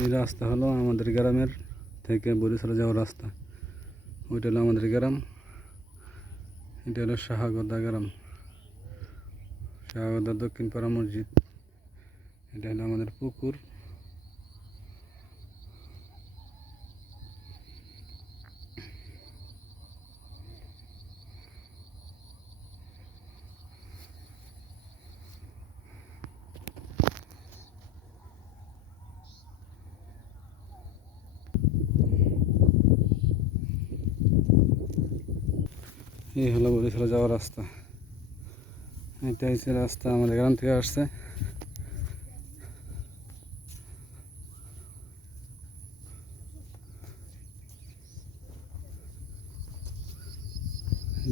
এই রাস্তা হলো আমাদের গ্রামের থেকে বরিশালে যাওয়ার রাস্তা। ওইটা হলো আমাদের গ্রাম, এটা হলো শাহাগদা গ্রাম, শাহাগদা দক্ষিণ পাড়া মসজিদ। এটা হলো আমাদের পুকুর। এই হলো বরিশালে যাওয়ার রাস্তা। এটা হচ্ছে রাস্তা আমাদের গ্রাম থেকে আসছে।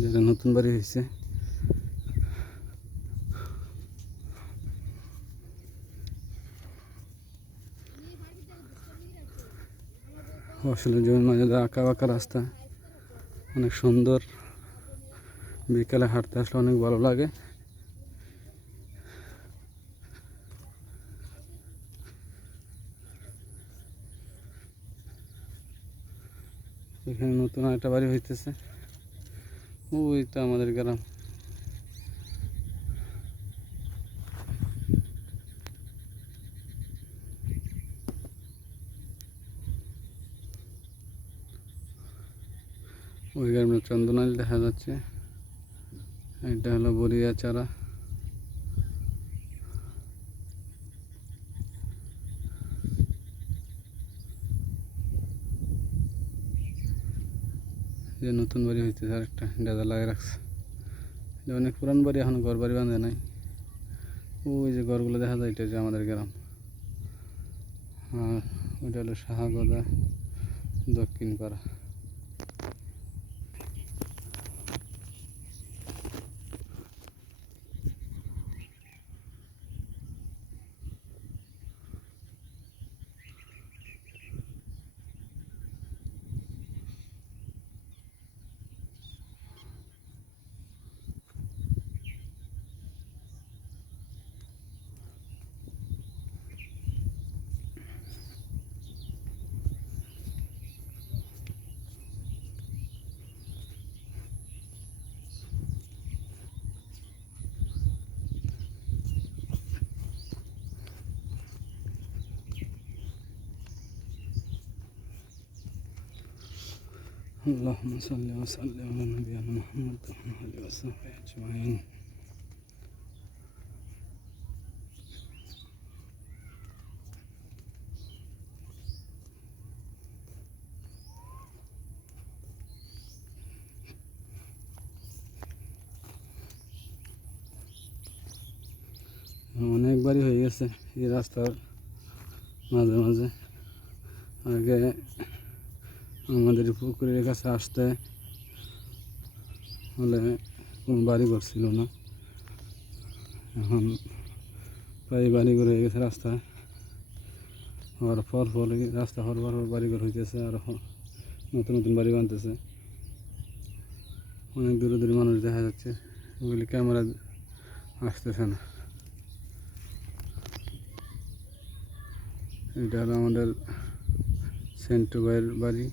যেটা নতুন বাড়ি হয়েছে। ফসলের জমির মাঝে আঁকা বাঁকা রাস্তা, অনেক সুন্দর। বিকালে হাঁটতে আসলে অনেক ভালো লাগে। এখানে নতুন একটা বাড়ি হইতেছে। ওই তো আমাদের গ্রাম। ওই গ্রামের চন্দনাইল দেখা যাচ্ছে। এটা হলো বরিয়া চারা। যে নতুন বাড়ি হইতেছে আরেকটা ডাজা লাগিয়ে রাখছে। এটা অনেক পুরান বাড়ি, এখন ঘর বাড়ি বাঁধে নাই। ওই যে ঘরগুলো দেখা যায়, এটা যে আমাদের গ্রাম। আর ওইটা হলো শাহাগদা দক্ষিণ পাড়া। اللهم صل وسلم على نبينا محمد وعلى آله وصحبه أجمعين। অনেকবারই হয়ে গেছে এই রাস্তার মাঝে মাঝে। আগে আমাদের পুকুরের কাছে আসতে হলে কোনো বাড়িঘর ছিল না, এখন প্রায় বাড়িঘর হয়ে গেছে। রাস্তা হওয়ার পর রাস্তা হওয়ার পর বাড়িঘর হইতেছে, আর নতুন নতুন বাড়ি বানতেছে। অনেক দূরে দূরে মানুষ দেখা যাচ্ছে, ওগুলি ক্যামেরা আসতেছে না। এটা হলো আমাদের সেন্টু ভাইয়ের বাড়ি।